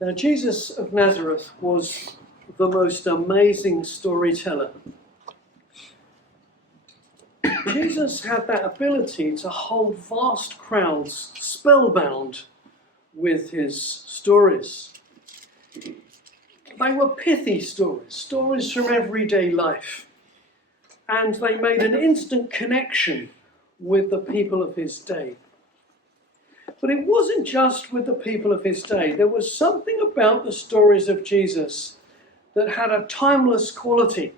Now, Jesus of Nazareth was the most amazing storyteller. Jesus had that ability to hold vast crowds spellbound with his stories. They were pithy stories, stories from everyday life, and they made an instant connection with the people of his day. But it wasn't just with the people of his day. There was something about the stories of Jesus that had a timeless quality.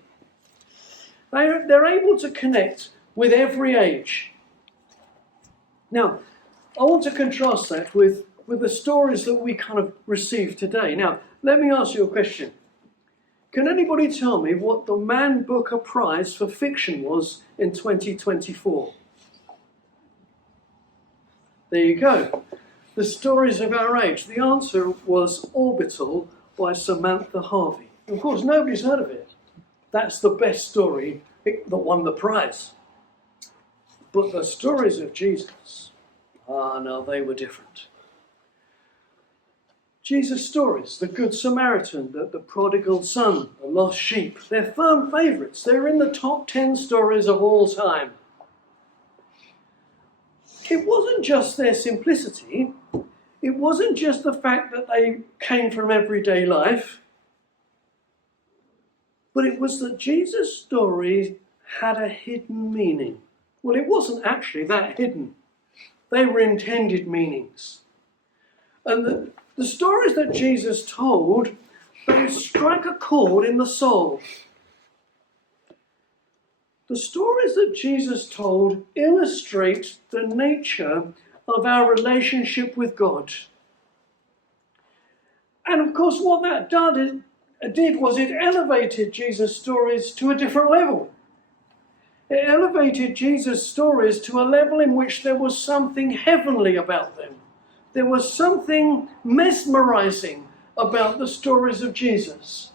They're able to connect with every age. Now, I want to contrast that with the stories that we kind of receive today. Now, let me ask you a question. Can anybody tell me what the Man Booker Prize for fiction was in 2024? There you go. The stories of our age. The answer was Orbital by Samantha Harvey. Of course, nobody's heard of it. That's the best story that won the prize. But the stories of Jesus, no, they were different. Jesus' stories, the Good Samaritan, the prodigal son, the lost sheep, they're firm favourites. They're in the top 10 stories of all time. It wasn't just their simplicity. It wasn't just the fact that they came from everyday life. But it was that Jesus' stories had a hidden meaning. Well, it wasn't actually that hidden. They were intended meanings. And the stories that Jesus told, they strike a chord in the soul. The stories that Jesus told illustrate the nature of our relationship with God. And of course, what that did was it elevated Jesus' stories to a different level. It elevated Jesus' stories to a level in which there was something heavenly about them. There was something mesmerizing about the stories of Jesus.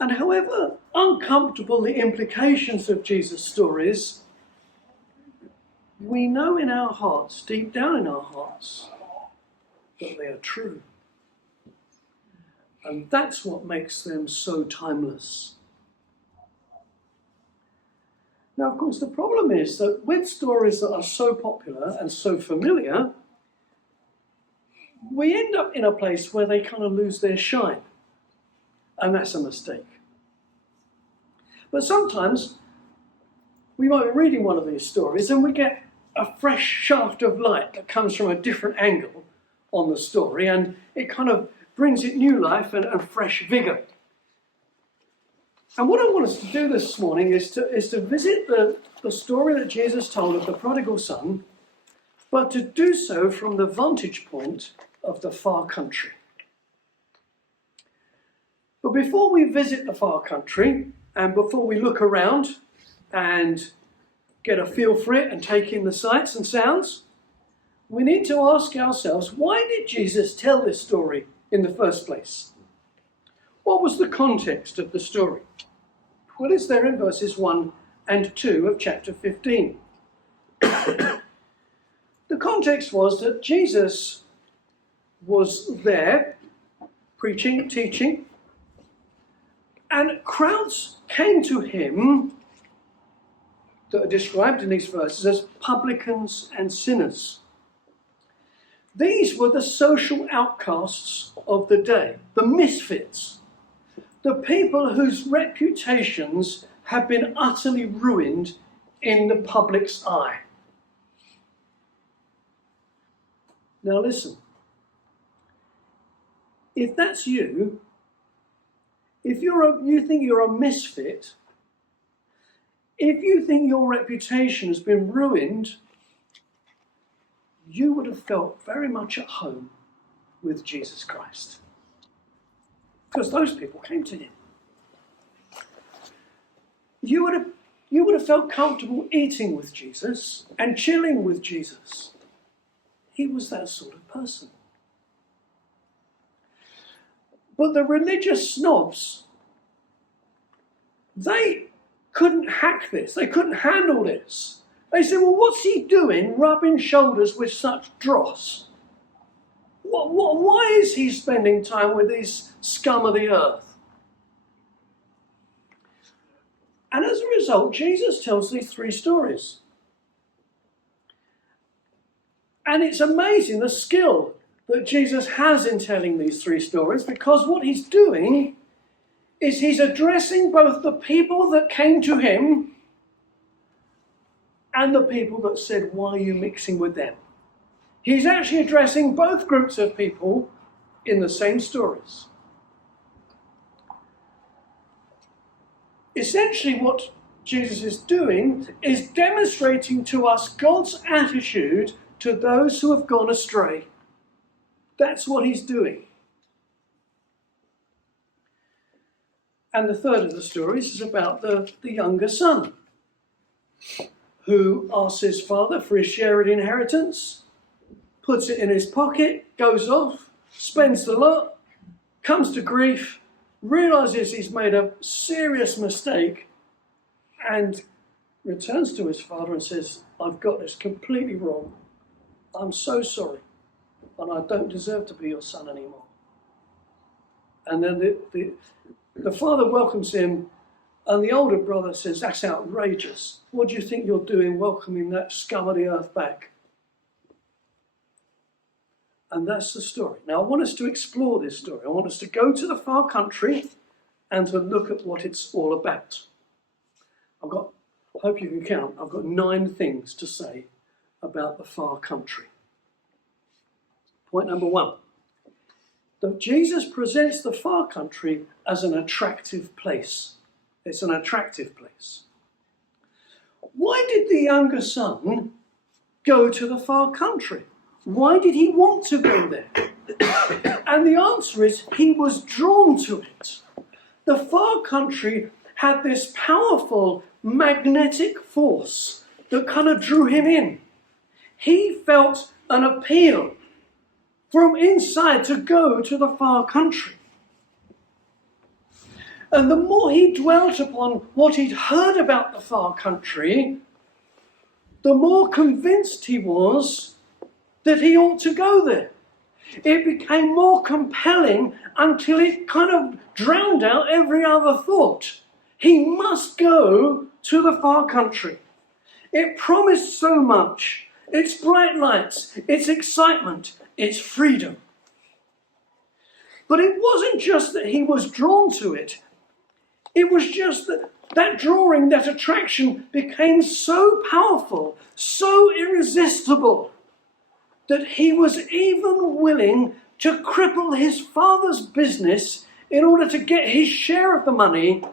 And however uncomfortable the implications of Jesus' stories, we know in our hearts, deep down in our hearts, that they are true. And that's what makes them so timeless. Now, of course, the problem is that with stories that are so popular and so familiar, we end up in a place where they kind of lose their shine. And that's a mistake. But sometimes we might be reading one of these stories and we get a fresh shaft of light that comes from a different angle on the story, and it kind of brings it new life and fresh vigour. And what I want us to do this morning is to visit the story that Jesus told of the prodigal son, but to do so from the vantage point of the far country. But before we visit the far country, and before we look around and get a feel for it and take in the sights and sounds, we need to ask ourselves, why did Jesus tell this story in the first place? What was the context of the story? Well, it's there in verses 1 and 2 of chapter 15. The context was that Jesus was there preaching, teaching, and crowds came to him that are described in these verses as publicans and sinners. These were the social outcasts of the day, the misfits, the people whose reputations have been utterly ruined in the public's eye. Now listen, if that's you, if you think you're a misfit, if you think your reputation has been ruined, you would have felt very much at home with Jesus Christ. Because those people came to him. You would have felt comfortable eating with Jesus and chilling with Jesus. He was that sort of person. But the religious snobs, they couldn't hack this. They couldn't handle this. They said, well, what's he doing rubbing shoulders with such dross? Why is he spending time with these scum of the earth? And as a result, Jesus tells these 3 stories. And it's amazing the skill that Jesus has in telling these 3 stories, because what he's doing is he's addressing both the people that came to him and the people that said, why are you mixing with them? He's actually addressing both groups of people in the same stories. Essentially, what Jesus is doing is demonstrating to us God's attitude to those who have gone astray. That's what he's doing. And the third of the stories is about the younger son, who asks his father for his share of the inheritance, puts it in his pocket, goes off, spends the lot, comes to grief, realizes he's made a serious mistake, and returns to his father and says, I've got this completely wrong. I'm so sorry, and I don't deserve to be your son anymore. And then the father welcomes him, and the older brother says, that's outrageous. What do you think you're doing welcoming that scum of the earth back? And that's the story. Now, I want us to explore this story. I want us to go to the far country and to look at what it's all about. I hope you can count, I've got 9 things to say about the far country. Point number 1. That Jesus presents the far country as an attractive place. It's an attractive place. Why did the younger son go to the far country? Why did he want to go there? And the answer is he was drawn to it. The far country had this powerful magnetic force that kind of drew him in. He felt an appeal from inside to go to the far country. And the more he dwelt upon what he'd heard about the far country, the more convinced he was that he ought to go there. It became more compelling until it kind of drowned out every other thought. He must go to the far country. It promised so much. Its bright lights, its excitement, its freedom. But it wasn't just that he was drawn to it. It was just that drawing, that attraction became so powerful, so irresistible, that he was even willing to cripple his father's business in order to get his share of the money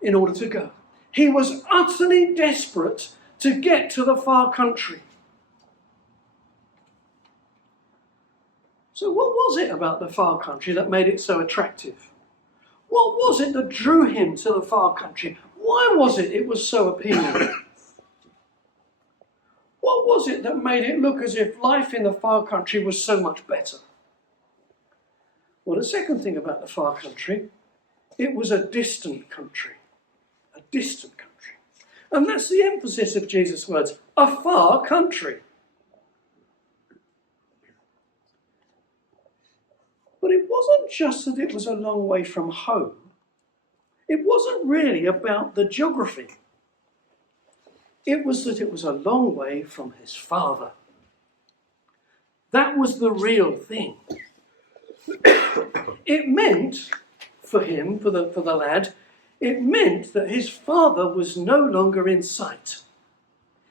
in order to go. He was utterly desperate to get to the far country. So what was it about the far country that made it so attractive? What was it that drew him to the far country? Why was it was so appealing? What was it that made it look as if life in the far country was so much better? Well, the second thing about the far country, it was a distant country. A distant country. And that's the emphasis of Jesus' words, a far country. But it wasn't just that it was a long way from home. It wasn't really about the geography. It was that it was a long way from his father. That was the real thing. It meant, for him, for the lad, it meant that his father was no longer in sight.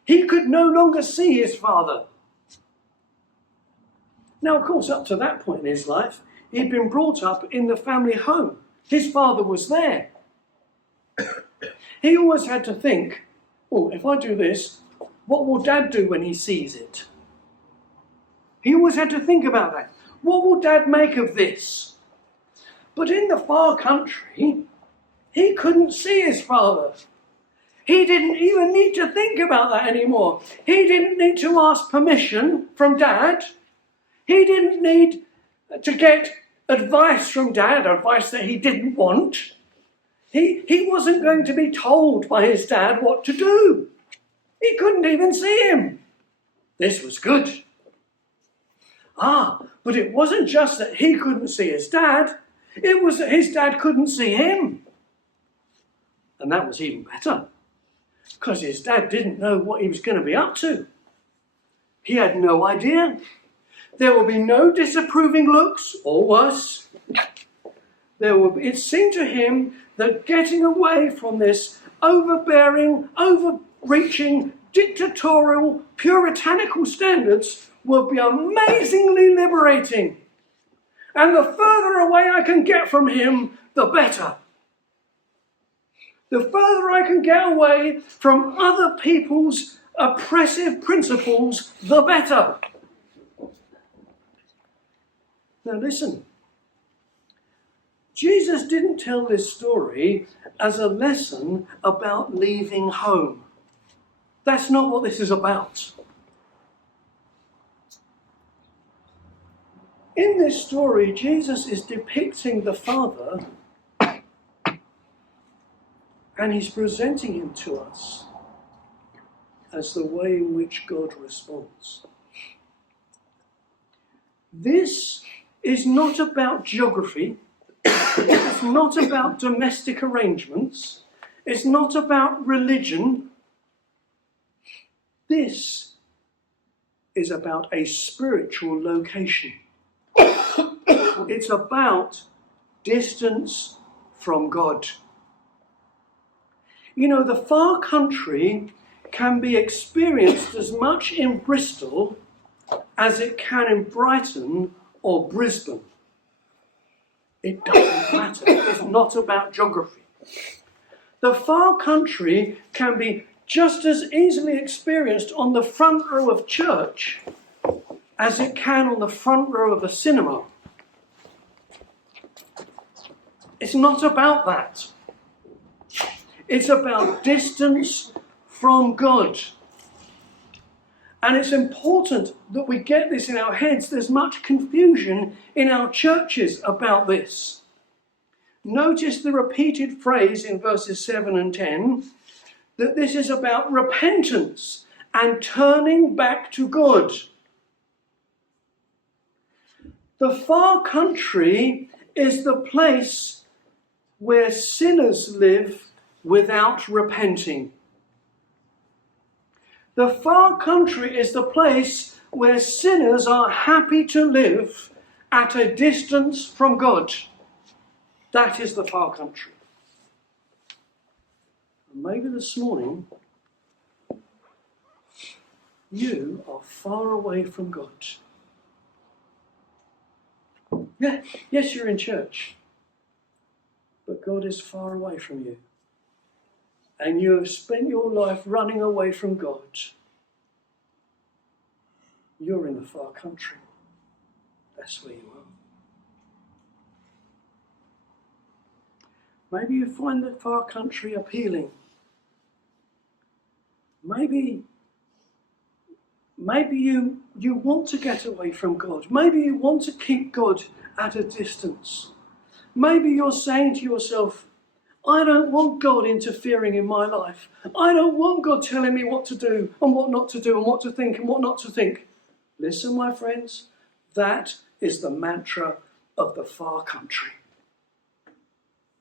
He could no longer see his father. Now, of course, up to that point in his life, he'd been brought up in the family home. His father was there. He always had to think, oh, if I do this, what will Dad do when he sees it? He always had to think about that. What will Dad make of this? But in the far country, he couldn't see his father. He didn't even need to think about that anymore. He didn't need to ask permission from Dad. He didn't need to get advice from Dad, advice that he didn't want. He wasn't going to be told by his dad what to do. He couldn't even see him. This was good. But it wasn't just that he couldn't see his dad. It was that his dad couldn't see him. And that was even better, because his dad didn't know what he was going to be up to. He had no idea. There will be no disapproving looks, or worse. It seemed to him that getting away from this overbearing, overreaching, dictatorial, puritanical standards would be amazingly liberating. And the further away I can get from him, the better. The further I can get away from other people's oppressive principles, the better. Now listen, Jesus didn't tell this story as a lesson about leaving home. That's not what this is about. In this story, Jesus is depicting the Father, and he's presenting him to us as the way in which God responds. This is not about geography. It's not about domestic arrangements. It's not about religion. This is about a spiritual location. It's about distance from God. You know, the far country can be experienced as much in Bristol as it can in Brighton or Brisbane. It doesn't matter. It's not about geography. The far country can be just as easily experienced on the front row of church as it can on the front row of a cinema. It's not about that. It's about distance from God. And it's important that we get this in our heads. There's much confusion in our churches about this. Notice the repeated phrase in verses 7 and 10 that this is about repentance and turning back to God. The far country is the place where sinners live without repenting. The far country is the place where sinners are happy to live at a distance from God. That is the far country. And maybe this morning, you are far away from God. Yeah, yes, you're in church, but God is far away from you. And you have spent your life running away from God. You're in the far country. That's where you are. Maybe you find the far country appealing. Maybe you want to get away from God. Maybe you want to keep God at a distance. Maybe you're saying to yourself, I don't want God interfering in my life. I don't want God telling me what to do and what not to do and what to think and what not to think. Listen, my friends, that is the mantra of the far country.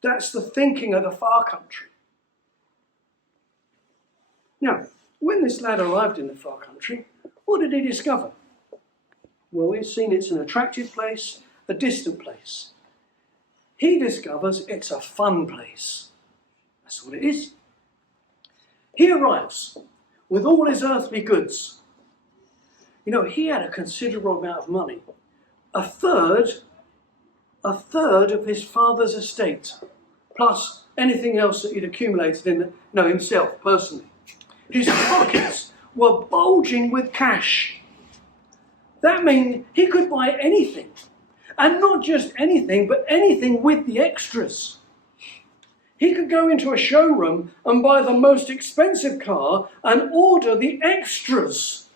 That's the thinking of the far country. Now, when this lad arrived in the far country, what did he discover? Well, we've seen it's an attractive place, a distant place. He discovers it's a fun place. That's what it is. He arrives with all his earthly goods. You know, he had a considerable amount of money. A third of his father's estate, plus anything else that he'd accumulated in himself personally. His pockets were bulging with cash. That means he could buy anything. And not just anything, but anything with the extras. He could go into a showroom and buy the most expensive car and order the extras.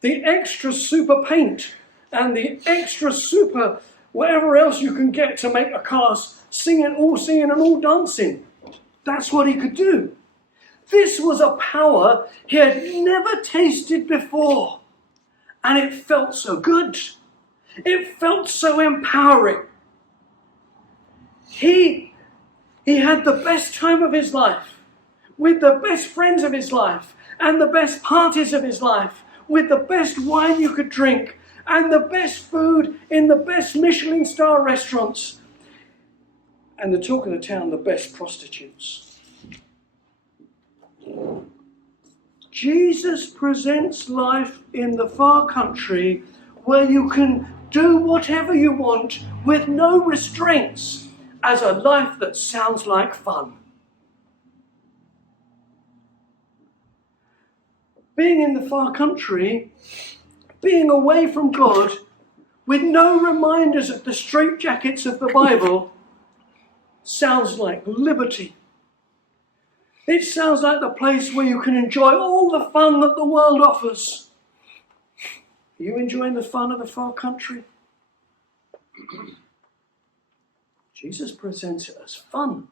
The extra super paint and the extra super whatever else you can get to make a car singing and all dancing. That's what he could do. This was a power he had never tasted before. And it felt so good. It felt so empowering. He had the best time of his life, with the best friends of his life, and the best parties of his life, with the best wine you could drink, and the best food in the best Michelin star restaurants, and the talk of the town, the best prostitutes. Jesus presents life in the far country where you can do whatever you want with no restraints as a life that sounds like fun. Being in the far country, being away from God, with no reminders of the straitjackets of the Bible, sounds like liberty. It sounds like the place where you can enjoy all the fun that the world offers. Are you enjoying the fun of the far country? Jesus presents it as fun.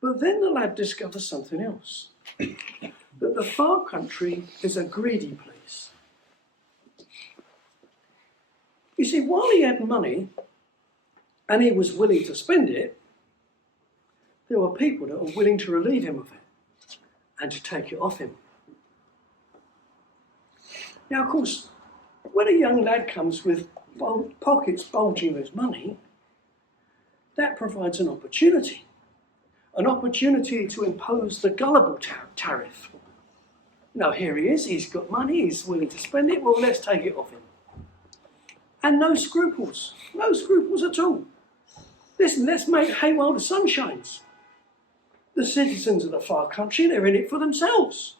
But then the lad discovers something else. That the far country is a greedy place. You see, while he had money and he was willing to spend it, there were people that were willing to relieve him of it and to take it off him. Now, of course, when a young lad comes with pockets bulging with money, that provides an opportunity to impose the gullible tariff. Now, here he is, he's got money, he's willing to spend it, well, let's take it off him. And no scruples at all. Listen, let's make hay while the sun shines. The citizens of the far country, they're in it for themselves.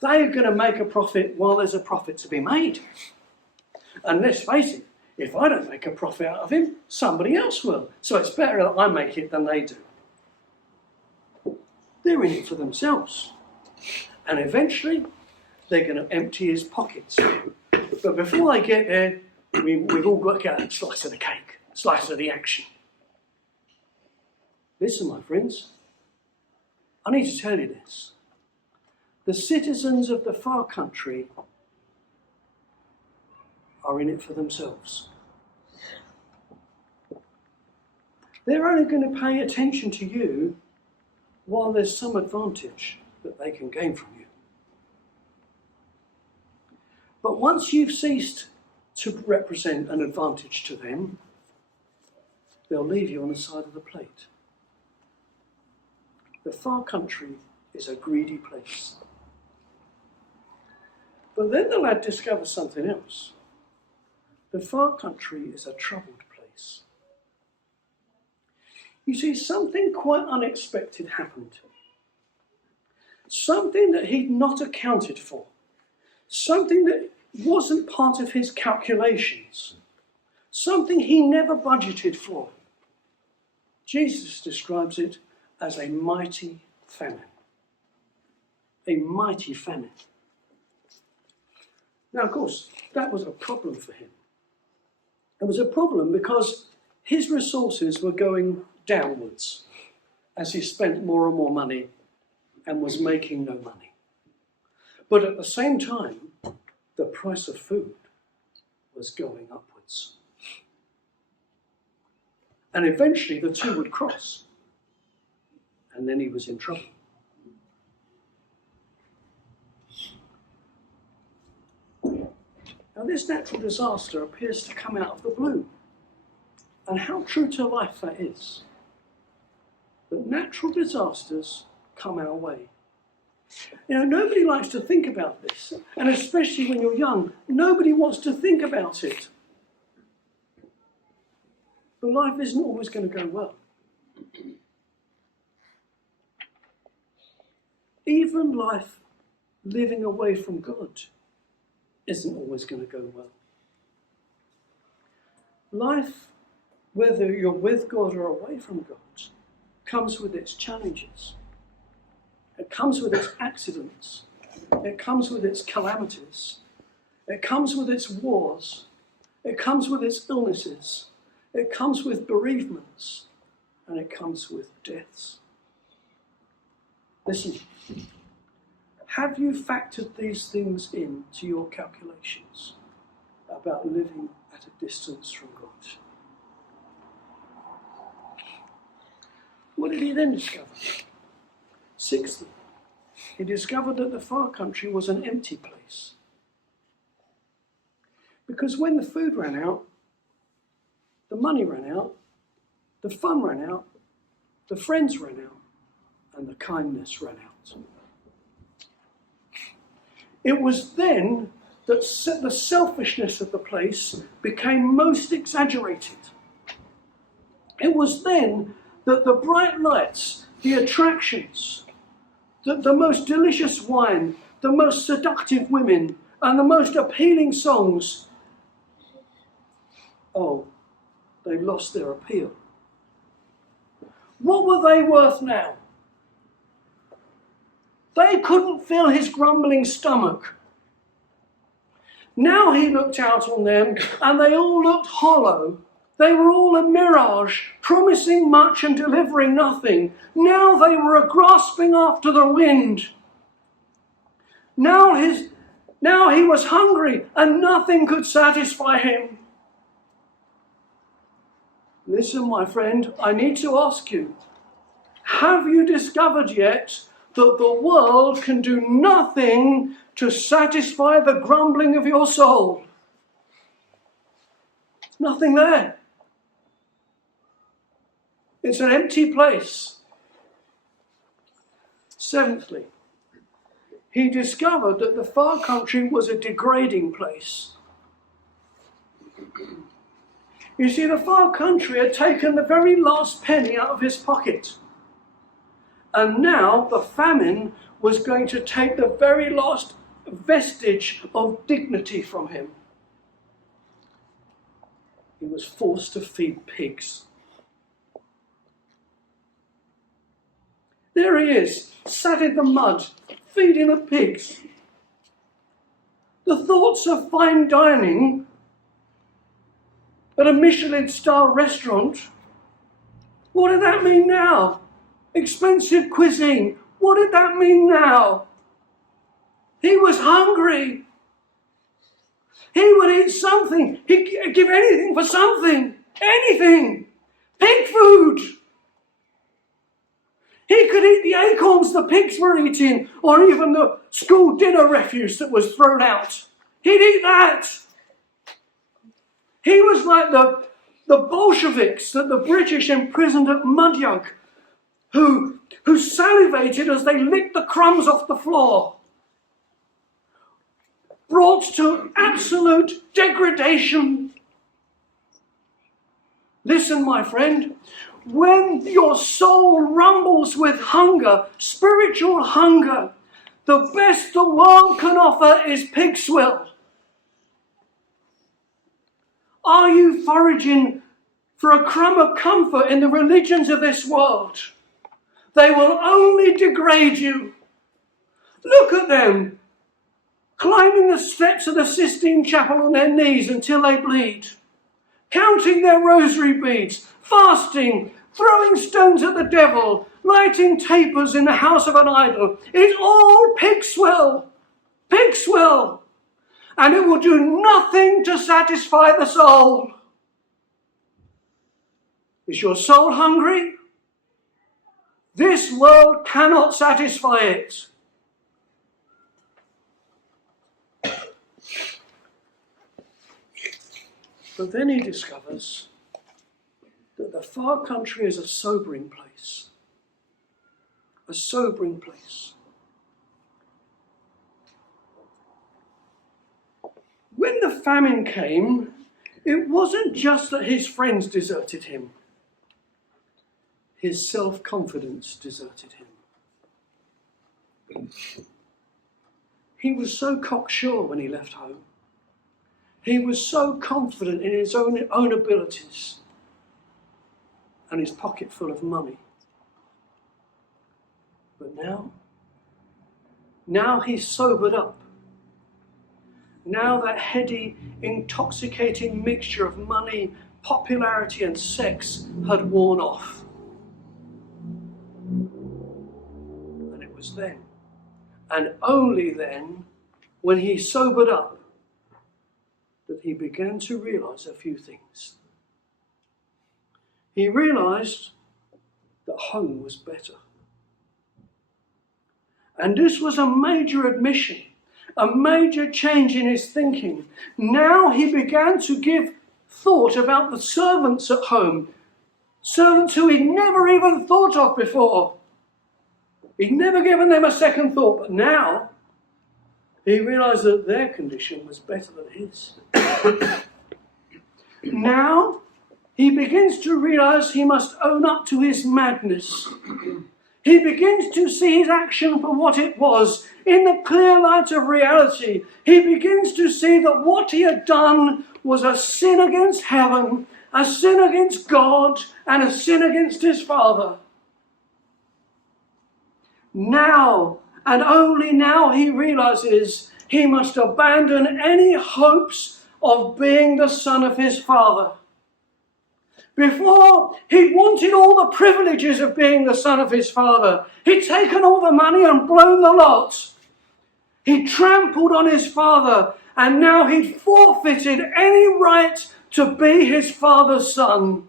They're going to make a profit while there's a profit to be made. And let's face it, if I don't make a profit out of him, somebody else will. So it's better that I make it than they do. They're in it for themselves. And eventually, they're going to empty his pockets. But before they get there, we've all got to get a slice of the cake, a slice of the action. Listen, my friends, I need to tell you this. The citizens of the far country are in it for themselves. They're only going to pay attention to you while there's some advantage that they can gain from you. But once you've ceased to represent an advantage to them, they'll leave you on the side of the plate. The far country is a greedy place. But then the lad discovers something else. The far country is a troubled place. You see, something quite unexpected happened. Something that he'd not accounted for. Something that wasn't part of his calculations. Something he never budgeted for. Jesus describes it as a mighty famine. A mighty famine. Now, of course, that was a problem for him. It was a problem because his resources were going downwards as he spent more and more money and was making no money. But at the same time, the price of food was going upwards. And eventually the two would cross. And then he was in trouble. Now, this natural disaster appears to come out of the blue. And how true to life that is. That natural disasters come our way. You know, nobody likes to think about this. And especially when you're young, nobody wants to think about it. But life isn't always going to go well. Even life living away from God isn't always going to go well. Life, whether you're with God or away from God, comes with its challenges. It comes with its accidents. It comes with its calamities. It comes with its wars. It comes with its illnesses. It comes with bereavements. And it comes with deaths. Listen, Have you factored these things into your calculations about living at a distance from God? What did he then discover? Sixthly, he discovered that the far country was an empty place. Because when the food ran out, the money ran out, the fun ran out, the friends ran out, and the kindness ran out. It was then that the selfishness of the place became most exaggerated. It was then that the bright lights, the attractions, the most delicious wine, the most seductive women, and the most appealing songs, they lost their appeal. What were they worth now? They couldn't fill his grumbling stomach. Now he looked out on them, and they all looked hollow. They were all a mirage, promising much and delivering nothing. Now they were a grasping after the wind. Now he was hungry, and nothing could satisfy him. Listen, my friend, I need to ask you, have you discovered yet that the world can do nothing to satisfy the grumbling of your soul? There's nothing there. It's an empty place. Seventhly, he discovered that the far country was a degrading place. You see, the far country had taken the very last penny out of his pocket. And now the famine was going to take the very last vestige of dignity from him. He was forced to feed pigs. There he is, sat in the mud, feeding the pigs. The thoughts of fine dining at a Michelin-star restaurant, what did that mean now? Expensive cuisine, what did that mean now? He was hungry. He would eat something. He'd give anything for something. Anything. Pig food. He could eat the acorns the pigs were eating, or even the school dinner refuse that was thrown out. He'd eat that. He was like the Bolsheviks that the British imprisoned at Mudyuk, who salivated as they licked the crumbs off the floor. Brought to absolute degradation. Listen, my friend, when your soul rumbles with hunger, spiritual hunger, the best the world can offer is pig swill. Are you foraging for a crumb of comfort in the religions of this world? They will only degrade you. Look at them, climbing the steps of the Sistine Chapel on their knees until they bleed, counting their rosary beads, fasting, throwing stones at the devil, lighting tapers in the house of an idol. It's all pig swill. Pig swill. And it will do nothing to satisfy the soul. Is your soul hungry? This world cannot satisfy it. But then he discovers that the far country is a sobering place. A sobering place. When the famine came, it wasn't just that his friends deserted him. His self-confidence deserted him. He was so cocksure when he left home. He was so confident in his own abilities and his pocket full of money. But now he's sobered up. Now that heady, intoxicating mixture of money, popularity and sex had worn off. And it was then And only then, when he sobered up, that he began to realize a few things. He realized that home was better. And this was a major admission, a major change in his thinking. Now he began to give thought about the servants at home, servants who he'd never even thought of before. He'd never given them a second thought, but now he realized that their condition was better than his. Now he begins to realize he must own up to his madness. He begins to see his action for what it was, in the clear light of reality. He begins to see that what he had done was a sin against heaven, a sin against God, and a sin against his Father. Now, and only now, he realizes he must abandon any hopes of being the son of his Father. Before, he'd wanted all the privileges of being the son of his Father. He'd taken all the money and blown the lot. He'd trampled on his Father, and now he'd forfeited any right to be his Father's son.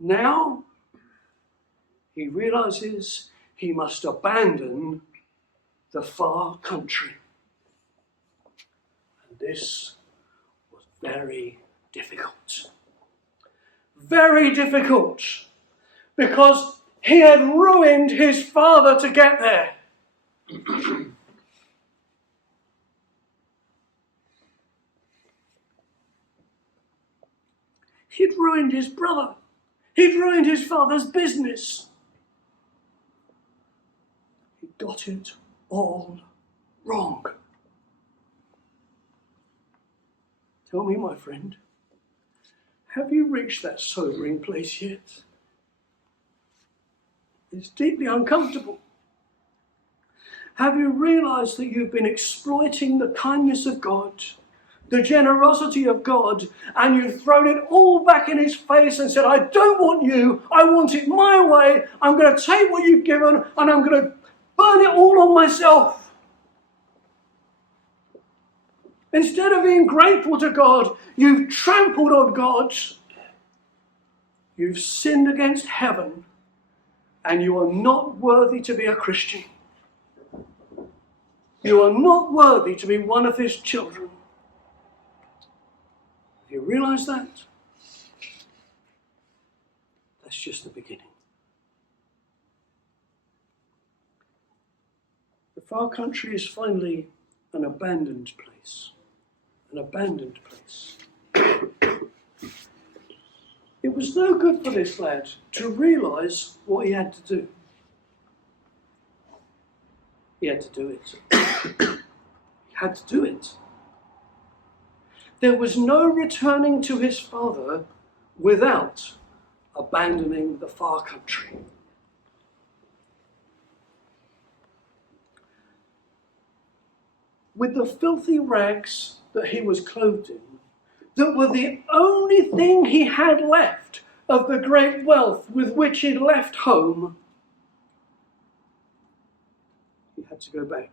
Now, he realizes he must abandon the far country. And this was very difficult. Very difficult. Because he had ruined his father to get there. He'd ruined his brother. He'd ruined his father's business. He got it all wrong. Tell me, my friend, have you reached that sobering place yet? It's deeply uncomfortable. Have you realized that you've been exploiting the kindness of God, the generosity of God, and you've thrown it all back in his face and said, I don't want you, I want it my way, I'm going to take what you've given and I'm going to burn it all on myself. Instead of being grateful to God, you've trampled on God. You've sinned against heaven, and you are not worthy to be a Christian. You are not worthy to be one of his children. Do you realize that? That's just the beginning. The far country is finally an abandoned place. An abandoned place. It was no good for this lad to realise what he had to do. He had to do it. He had to do it. There was no returning to his father without abandoning the far country. With the filthy rags that he was clothed in, that were the only thing he had left of the great wealth with which he'd left home, he had to go back.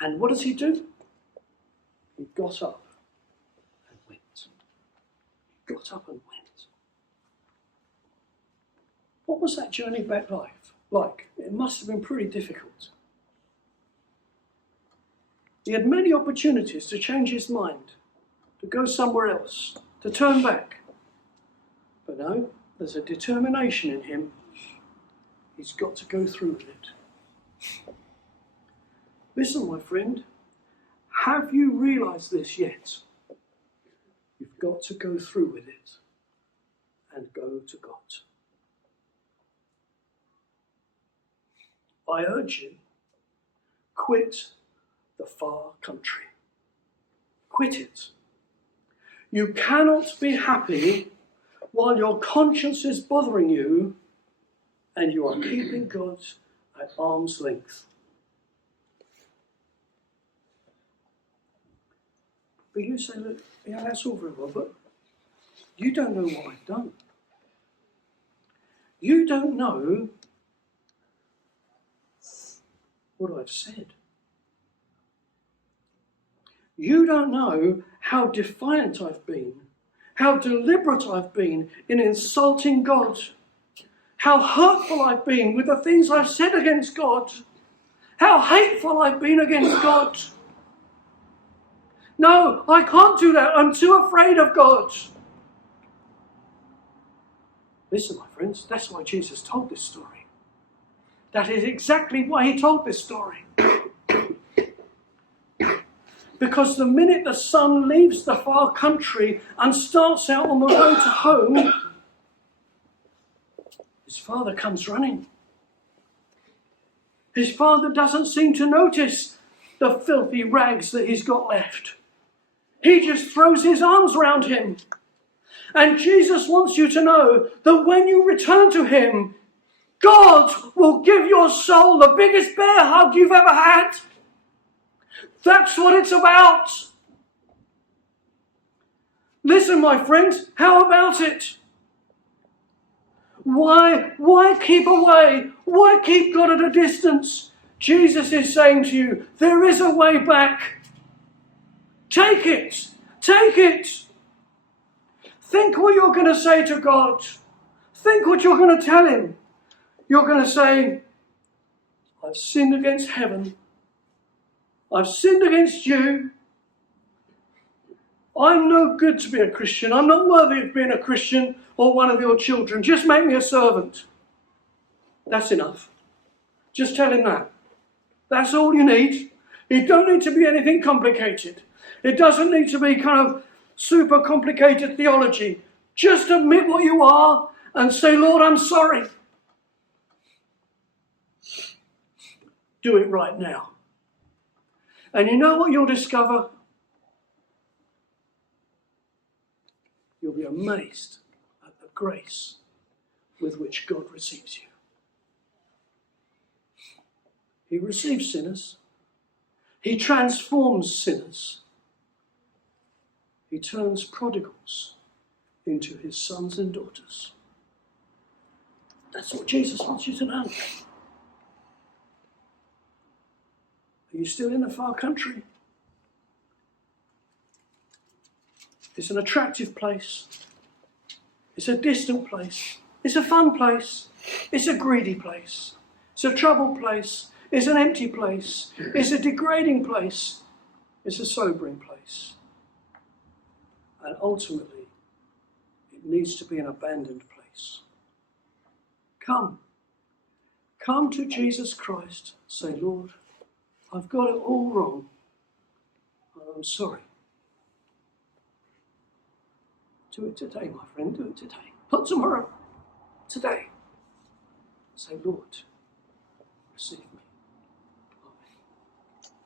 And what does he do? He got up and went. He got up and went. What was that journey back like? It must have been pretty difficult. He had many opportunities to change his mind, to go somewhere else, to turn back. But no, there's a determination in him. He's got to go through with it. Listen, my friend, have you realised this yet? You've got to go through with it and go to God. I urge you, quit the far country. Quit it. You cannot be happy while your conscience is bothering you and you are keeping God at arm's length. But you say, look, yeah, that's all very well, but you don't know what I've done. You don't know what I've said. You don't know how defiant I've been, how deliberate I've been in insulting God, how hurtful I've been with the things I've said against God, how hateful I've been against God. No, I can't do that. I'm too afraid of God. Listen, my friends, that's why Jesus told this story. That is exactly why he told this story. Because the minute the son leaves the far country and starts out on the road to home, his father comes running. His father doesn't seem to notice the filthy rags that he's got left. He just throws his arms around him. And Jesus wants you to know that when you return to him, God will give your soul the biggest bear hug you've ever had. That's what it's about. Listen, my friends, how about it? Why keep away? Why keep God at a distance? Jesus is saying to you, there is a way back. Take it. Take it. Think what you're going to say to God. Think what you're going to tell him. You're going to say, I've sinned against heaven. I've sinned against you. I'm no good to be a Christian. I'm not worthy of being a Christian or one of your children. Just make me a servant. That's enough. Just tell him that. That's all you need. It don't need to be anything complicated. It doesn't need to be kind of super complicated theology. Just admit what you are and say, Lord, I'm sorry. Do it right now. And you know what you'll discover? You'll be amazed at the grace with which God receives you. He receives sinners. He transforms sinners. He turns prodigals into his sons and daughters. That's what Jesus wants you to know. Are you still in the far country? It's an attractive place. It's a distant place. It's a fun place. It's a greedy place. It's a troubled place. It's an empty place. It's a degrading place. It's a sobering place. And ultimately, it needs to be an abandoned place. Come. Come to Jesus Christ. Say, Lord, I've got it all wrong. And I'm sorry. Do it today, my friend. Do it today. Not tomorrow. Today. Say, Lord, receive me.